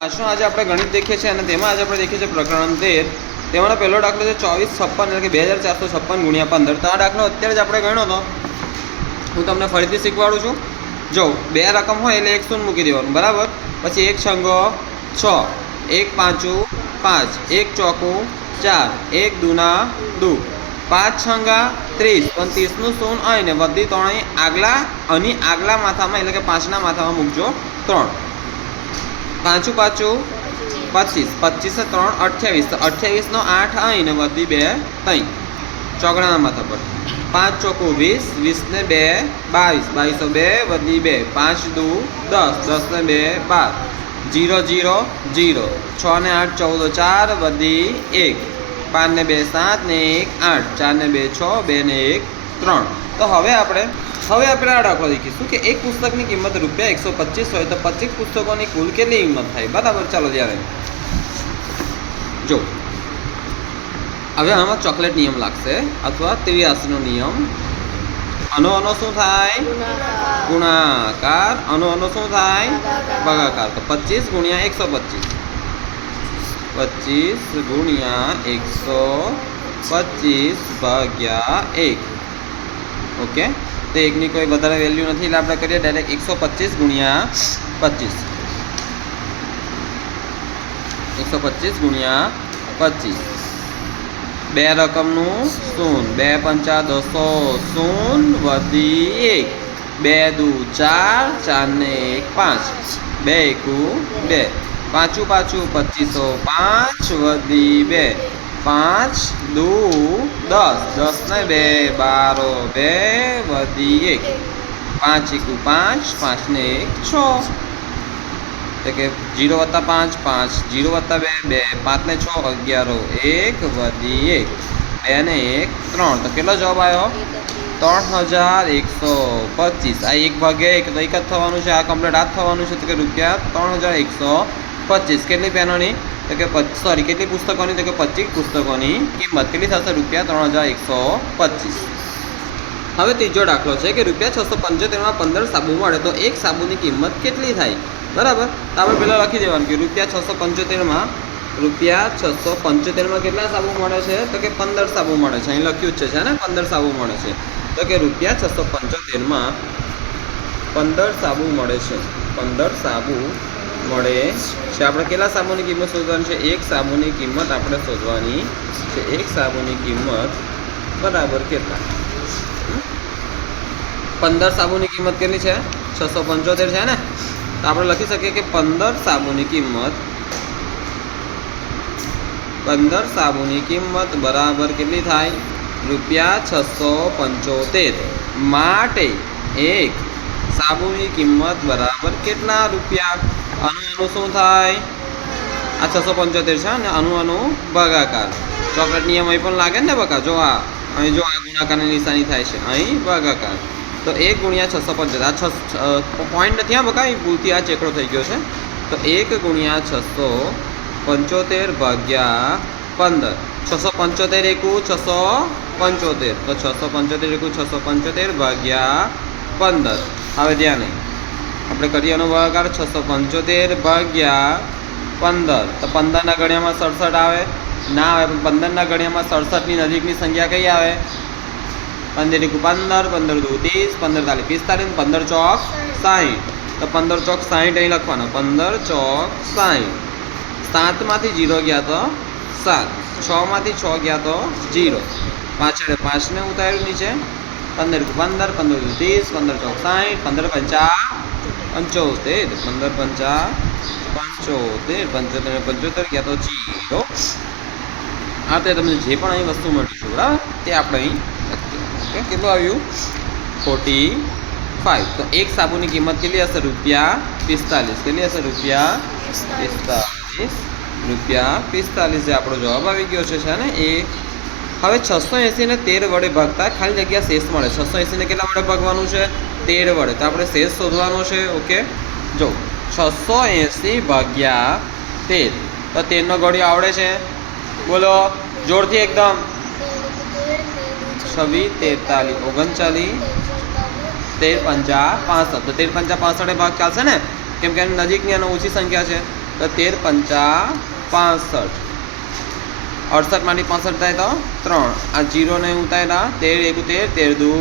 આજનો આજે આપણે ગણિત દેખીએ છીએ અને તેમાં આજે આપણે દેખીએ છીએ પ્રકરણ 13 તેમાંનો પહેલો દાખલો છે 2456 એટલે કે 2456 ગુણ્યા 15। તો આ દાખલો અત્યારે જ આપણે ગણ્યો હતો, હું તમને ફરીથી શીખવાડું છું। જો બે રકમ હોય એટલે એક શૂન્ય મૂકી દેવાનું, બરાબર। પછી એક છંગો 6, એક પાંચું 5, એક ચોકું 4, એક દૂના 2, 5 છંગા 30, પણ 30નું શૂન્ય આવીને બધી ત્રણેય આગલા અને આગલા માથામાં એટલે કે 5ના માથામાં મૂકજો 3, પાંચું પાછું 25, 25 3 28, તો 28 નો 8 આવીને બધી 2 3 ચોગડાના માથા પર, 5 ચોકું 20, 20 ને 2 22, 22 બધી 2, 5 દુ 10, 10 ને 2 12, 0 0 0, 6 ને 8 14, 4 બધી 1, 5 ને 2 7 ને 1 8, 4 ને 2 6, 2 ને 1 3। તો હવે આપણે આ દાખલો દેખીશું કે એક પુસ્તકની કિંમત ₹125 હોય તો 25 પુસ્તકોની કુલ કેટલી કિંમત થાય, બરાબર। ચાલો ત્યારે જો હવે આમાં ચોકલેટ નિયમ લાગશે અથવા 83 નો નિયમ। આનો શું થાય? ગુણાકાર। આનો શું થાય? ભાગાકાર। તો 25 ગુણ્યા 125, 25 ગુણ્યા 125 ભાગ્યા 1, ઓકે। तो एक नी कोई વધારે વેલ્યુ નથી એટલે આપણે કરીએ ડાયરેક્ટ 125 ગુણ્યા 25, 125 ગુણ્યા 25, બે રકમનું શૂન્ય, 2 પંચા 200 શૂન્ય વધી 1, 2 દુ 4, 4 ને 1 5, 2 એકુ 2, પાછું 2505 વધી 2, 5 દુ 10, 10 ને 2 12, 2 વધી 1, 5 એકુ 5, 5 ને 1 6, એટલે કે 0 વત્તા 5 5, 0 વત્તા 2 2, 5 ને 6 11, 1 વધી 1, 2 ને 1 3। તો કેટલો જવાબ આવ્યો? 3125। આ 1 ભાગ્યા 1 તો 1 જ થવાનું છે, આ કમ્પ્લીટ આ જ થવાનું છે। તો કે ₹3125। કેટલી પેનોની? તો કે સોરી કેટલી પુસ્તકોની? તો કે 25 પુસ્તકોની કિંમત કેટલી થશે? ₹3125। હવે ત્રીજો દાખલો છે કે ₹675માં 15 સાબુ મળે તો એક સાબુની કિંમત કેટલી થાય, બરાબર। તો આપણે પહેલાં લખી દેવાનું કે ₹675માં કેટલા સાબુ મળે છે? તો કે 15 સાબુ મળે છે। અહીં લખ્યું જ છે ને 15 સાબુ મળે છે। તો કે ₹675માં 15 સાબુ મળે છે, 15 સાબુ મળે છે। આપણે કેટલા સાબુની કિંમત શોધવાની છે? એક સાબુની કિંમત આપણે શોધવાની છે। એક સાબુની કિંમત બરાબર કેટલા? 15 સાબુની કિંમત કેટલી છે? 675 છે ને। તો આપણે લખી શકીએ કે 15 સાબુની કિંમત બરાબર કેટલી થાય? ₹675 માટે એક સાબુની કિંમત બરાબર કેટલા રૂપિયા? આનું શું થાય? આ 675 છે ને, આનું ભાગાકાર। ચોકલેટ નિયમ અહીં પણ લાગે ને બકા, જો આ અહીં જો આ ગુણાકારની નિશાની થાય છે, અહીં ભાગાકાર। તો 1 ગુણ્યા 675, આ પોઈન્ટ નથી આ બકા, અહીં ભૂલથી આ ચેકડો થઈ ગયો છે। તો 1 ગુણ્યા 675 ભાગ્યા 15, 675 એકુ 675, તો 675 એકુ 675 ભાગ્યા 15। હવે ધ્યાન નહીં, આપણે કરીએ એનો ભાગાકાર 675 ભાગ્યા 15, તો 15ના ગણ્યામાં 67 આવે ના આવે, પણ 15ના ગણ્યામાં 67ની નજીકની સંખ્યા કઈ આવે? 15 એકુ 15, 15 દુ 30, 15 તાલી 45, 15 ચોક 60, તો 15 ચોક 60 અહીં લખવાનો, 15 ચોક 60। 7માંથી 0 ગયા તો 7, 6માંથી 6 ગયા તો 0, પાછળ 5ને ઉતાર્યું નીચે, 15 એકુ 15, 15 દુ 30, 15 ચોક 60, 15 પંચા 75, 15 પંચા 75, 75 ગયા તો 0। હા, તે તમને જે પણ અહીં વસ્તુ મળી છે બરાબર તે આપણે અહીં ઓકે। કેટલું આવ્યું? 45। તો એક સાબુની કિંમત કેટલી હશે? ₹45। કેટલી હશે? ₹45 જે આપણો જવાબ આવી ગયો છે ને એ। હવે 680 ને 13 વડે ભાગતા ખાલી જગ્યા શેષ મળે। 680 ને કેટલા વડે ભાગવાનું છે? 13 વડે। તો આપણે શેષ શોધવાનો છે, ઓકે। જો 680 ભાગ્યા 13, તો 13નો ઘડિયો આવડે છે? બોલો જોરથી એકદમ। 26 43 39, 13 પંચા 65, તો 13 પંચા 65 ભાગ ચાલશે ને, કેમ કે નજીકની અને ઓછી સંખ્યા છે। તો 13 પંચા 65, 68 માંથી 65 થાય તો 3, આ 0 ને ઉતાર્યા, 13 એકુ 13, 13 દુ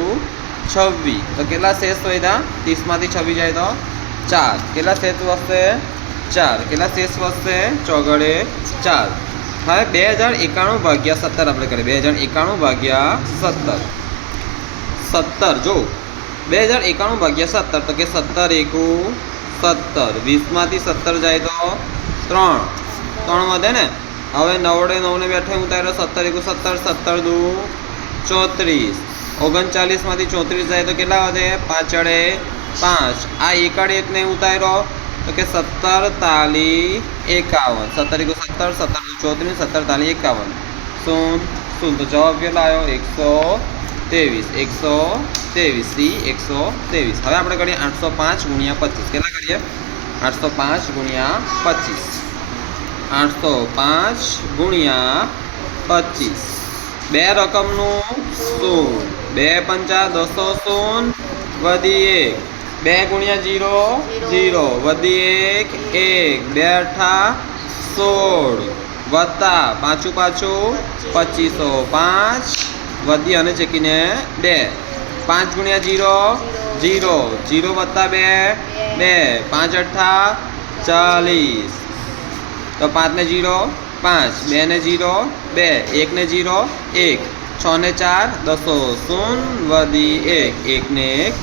26, તો કેટલા શેષ વધ્યા? 30 માંથી 26 જાય તો 4, કેટલા શેષ વધશે? 4, કેટલા શેષ વધશે? ચોગડે 4. હવે 2091 ભાગ્યા 17 આપણે કરીએ. 2091 ભાગ્યા 17, 17 જો 2091 ભાગ્યા 17, તો કે 17 એકુ 17, 20 માંથી 17 જાય તો 3 વધે ને. હવે 9 ને બેઠે ઉતાર્યો, 17 એકુ 17, 17 દુ 34, 39 માંથી 34 જાય તો કેટલા વધે? 5 અડે 5, આ 1 ને ઉતાર્યો તો કે 17 તાલી 51, 17 એકુ 17, 17 દુ 34, 17 તાલી 51, શૂન્ય શૂન્ય, તો જવાબ કેટલો આવ્યો? 123, 123, સી 123. હવે આપણે કરીએ 805 ગુણ્યા 25. કેટલા કરીએ? 805 ગુણ્યા 25, 805 ગુણ્યા 25, બે રકમનું શૂન્ય, 2 પંચા 200 શૂન્ય વધી 1, 2 ગુણ્યા 0 0 વધી 1 1, 2 અઠા 16 વત્તા પાછું 2505 વધી અને ચેકીને 2, 5 ગુણ્યા 0 0 0 વત્તા 2 2, 5 અઠા 40, તો 5 ને 0 5, 2 ને 0 2, 1 ને 0 1, 6 ને 4 200 શૂન્ય વધી 1 1 ને 1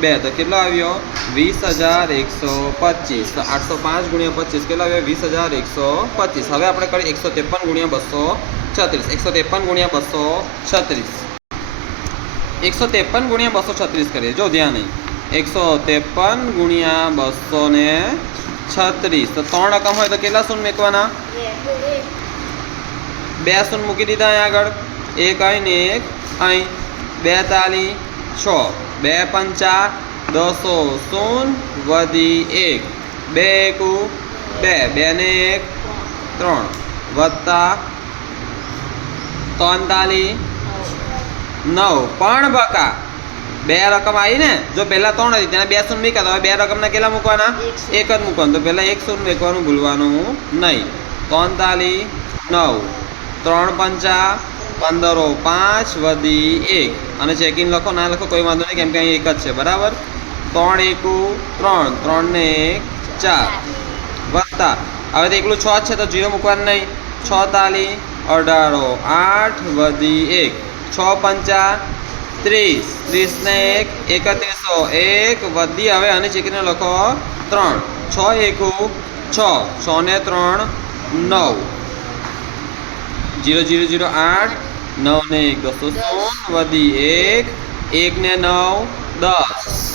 2, તો કેટલો આવ્યો? 20,125. તો 805 ગુણ્યા 25 કેટલો આવ્યો? 20,125. હવે આપણે કરીએ 153 ગુણ્યા 236. 153 ગુણ્યા 236, 153 ગુણ્યા 236 કરીએ. જો ધ્યાન નહીં, 153 ગુણ્યા 236, તો 3 રકમ હોય તો કેટલા શૂન્ય મૂકવાના? 2 શૂન્ય મૂકી દીધા અહીં આગળ, 1 અહીં ને 1 અહીં, 2 તાલી 6, 2 પંચા 200 શૂન્ય વધી 1, 2 એકુ 2, 2 ને 1 3 વત્તા 3 તાલી 9, પણ બકા 2 રકમ આવી ને. જો પહેલા 3 હતી તેના 2 શૂન્ય મૂક્યા, તો હવે 2 રકમના કેટલા મૂકવાના? 1 જ મૂકવાનું. તો પહેલા 1 શૂન્ય મૂકવાનું ભૂલવાનું નહીં. 3 તાલી 9, 3 પંચા 15 5 વધી 1, અને ચેકિંગ લખો ના લખો કોઈ વાંધો નહીં, કેમ કે અહીં 1 જ છે. બરાબર. 3 એકુ 3, 3 ને 1 4 વત્તા, હવે તો એકલું 6 છે તો 0 મૂકવાનું નહીં. 6 તાલી 18 8 વધી 1, 6 પંચા 30, 30 ને 1 3101 વધી, હવે અને ચેકીને લખો 3, 6 એકુ 6, 6 ને 3 9, 0 0 0 8, 9 ને 1 200 વધી 1, 1 ને 9 10,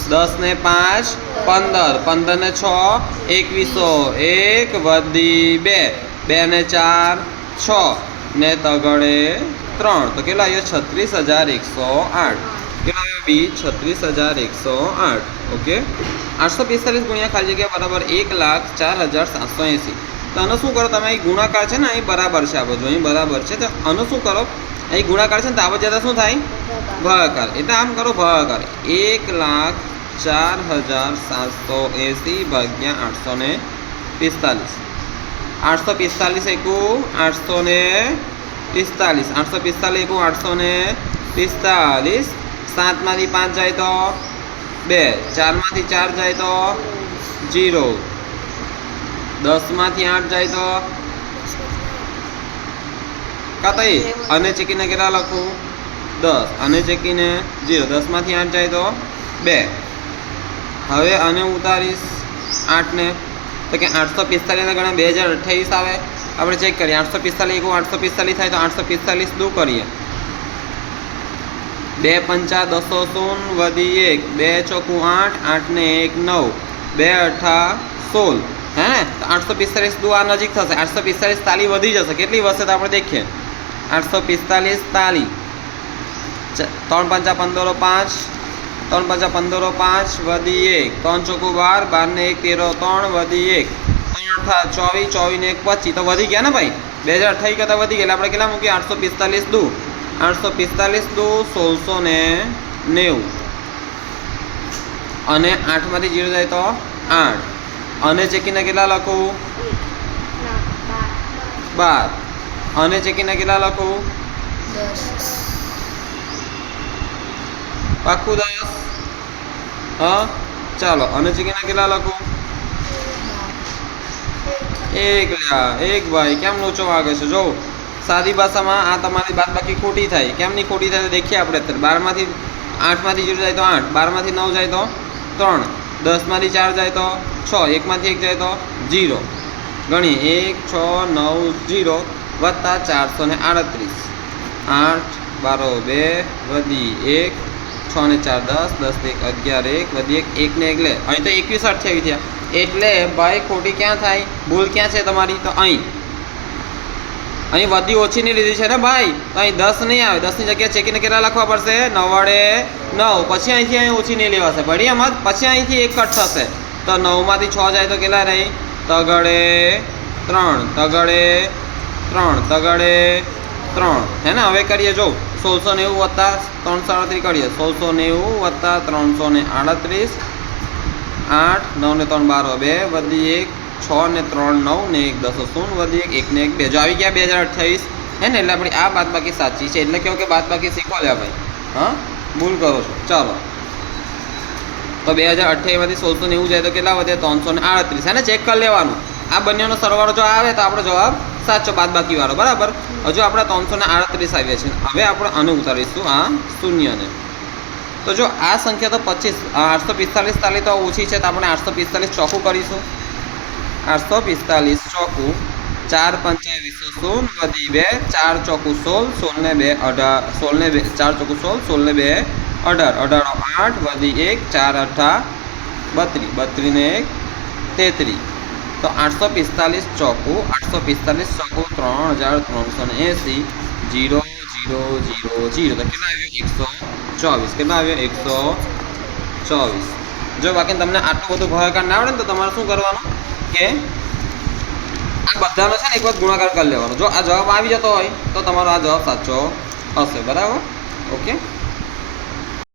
10 ને 5 15, 15 ને 6 2101 વધી 2, 2 ને 4 6 ને તગડે 3, તો કેટલો આવ્યો? 36,108. કેટલો આવ્યો બી? 36,108. ઓકે. 845 ગુણ્યા ખાલી જગ્યા બરાબર 1,04,780. તો આનો શું કરો તમે? અહીં ગુણાકાર છે ને, અહીં બરાબર છે આ બધું, અહીં બરાબર છે. તો આનો શું કરો? અહીં ગુણાકાર છે ને, તો આ જતા શું થાય? ભાગાકાર. એટલે આમ કરો ભાગાકાર, 1,04,780 ભાગ્યા 845. 845 એકુ 845, 845 એકુ 845, 7 માંથી 5 જાય તો 2, 4 માંથી 4 જાય તો 0, 10 માંથી 8 જાય તો કાતઈ, અને ચેકીને કેટલા લખું? 10, અને ચેકીને 0, 10 માંથી 8 જાય તો 2. હવે અને ઉતારીશ 8 ને, તો કે 845 ના ગણા 2028 આવે. આપણે ચેક કરીએ. 845 એકુ 845 થાય તો 845 દુ કરીએ. 2 પંચા 200 શૂન્ય વધી 1, 2 ચોકું 8, 8 ને 1 9, 2 અઠા 16. હે ને? તો 845 દુ આ નજીક થશે. 845 તાલી વધી જશે. કેટલી વધશે તો આપણે દેખીએ. 845 તાલી 3 પંચા 15 5, 3 પંચા 15 5 વધી 1, 3 ચોકું 12, 12 ને 1 13 3 વધી 1, 3 અઠા 24, 24 ને 1 25, તો વધી ગયા ને ભાઈ? 2028 કરતાં વધી ગયા. આપણે કેટલા મૂકીએ? 845 દુ, 845 દુ 1690, અને 8 માંથી 0 જાય તો 8, અને ચેકીને કેટલા લખું? 12 અને ચેકીને કેટલા લખું 10 પાક્કું 10 હા ચાલો અને ચેકીને કેટલા લખું 1 લ્યા 1 ભાઈ કેમ લોચો વાગે છે જો સાદી ભાષામાં આ તમારી બાદબાકી ખોટી થાય કેમની ખોટી થાય તો દેખીએ આપણે અત્યારે 12 માંથી 8 માંથી 0 જાય તો 8 12 માંથી 9 જાય તો 3 10 માંથી 4 જાય તો 6 1 માંથી 1 જાય તો 0 ગણીએ 1 6 9 0 વત્તા 438 8 12 2 વધી 1 6 ને 4 10 10 ને 1 11 1 વધી 1 ને 1 લે અહીં તો 21 28 થયા એટલે ભાઈ ખોટી ક્યાં થાય ભૂલ ક્યાં છે તમારી તો અહીં વધી ઓછીની લીધી છે ને ભાઈ તો અહીં 10 નહીં આવે 10 ની જગ્યાએ ચેકીને કેટલા લખવા પડશે 9 9 પછી અહીંથી અહીં ઓછી નહીં લેવાશે પડી એમ જ પછી અહીંથી 1 કટ થશે તો 9 માંથી 6 જાય તો કેટલા રહી તગડે 3 તગડે 3 તગડે 3 હે ને હવે કરીએ જો 1690 વત્તા 338 કરીએ 1690 વત્તા 338 8 9 ને 3 12 2 વધી 1 6 ને 3 9 ને 1 10 0 વધી 1 1 ને 1 2 જો આવી ગયા 2028 હે ને એટલે આપણી આ બાદબાકી સાચી છે એટલે કહો કે બાદબાકી શીખો લ્યા ભાઈ હા ભૂલ કરો છો ચાલો તો 2028 માંથી 1690 જાય તો કેટલા વધે 338 હે ને ચેક કરી લેવાનું આ બંનેનો સરવાળો જો આવે તો આપણો જવાબ સાચો બાદબાકી વાળો બરાબર હજુ આપણે 338 આવ્યા છે હવે આપણે આને ઉતારીશું આ શૂન્યને તો જો આ સંખ્યા તો 845 તાલી તો ઓછી છે તો આપણે 845 ચોખ્ખું કરીશું 845 ચોખ્ખું 4 5 20 વધી 2 4 ચોખ્ખું 16 16 ને 2 18 16 ને 2 4 ચોખ્ખું 16 16 ને 2 18 18 8 વધી 1 4 8 32 32 ને 1 33 તો 845 ચોખ્ખું 845 ચોખ્ખું 3380 0 0 0 0 તો કેટલા આવ્યો 124 કેટલા આવ્યો 124 જો બાકી તમને આટલું બધું ભાગાકાર ના આવડે ને તો તમારે શું કરવાનું કે આ બધાનો છે ને એક વખત ગુણાકાર કરી લેવાનો જો આ જવાબ આવી જતો હોય તો તમારો આ જવાબ સાચો હશે બરાબર ઓકે